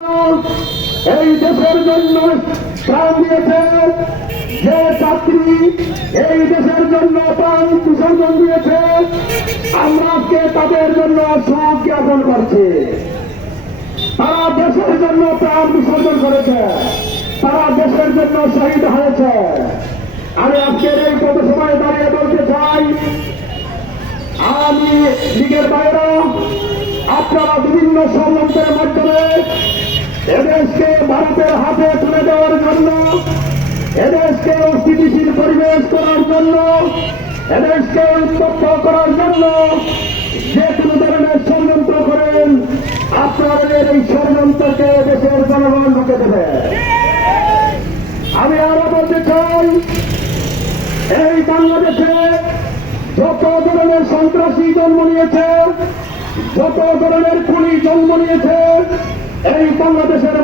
এই দেশের জন্য প্রাণ দিয়েছে, যে ছাত্রী এই দেশের জন্য প্রাণ বিসর্জন দিয়েছে, আমরা আজকে তাদের জন্য শোক জ্ঞাপন করছি। তারা দেশের জন্য প্রাণ বিসর্জন করেছে, তারা দেশের জন্য শহীদ হয়েছে। আমি আজকের এই পথসভায় দাঁড়িয়ে বলতে চাই, আমি লীগের বাইরে আপনারা বিভিন্ন ষড়যন্ত্রের মাধ্যমে এদেশকে ভারতের হাতে তুলে দেওয়ার জন্য, এদেশকে অস্থিতিশীল পরিবেশ করার জন্য, এদেশকে উত্তপ্ত করার জন্য যে কোনো ধরনের ষড়যন্ত্র করেন, আপনাদের এই ষড়যন্ত্রকে দেশের জনগণ ঢুকে দেবে। আমি আরো বলতে চাই, এই বাংলাদেশে যত ধরনের সন্ত্রাসী জন্ম নিয়েছে, যত ধরনের খুনি জন্ম নিয়েছে, এই বাংলাদেশের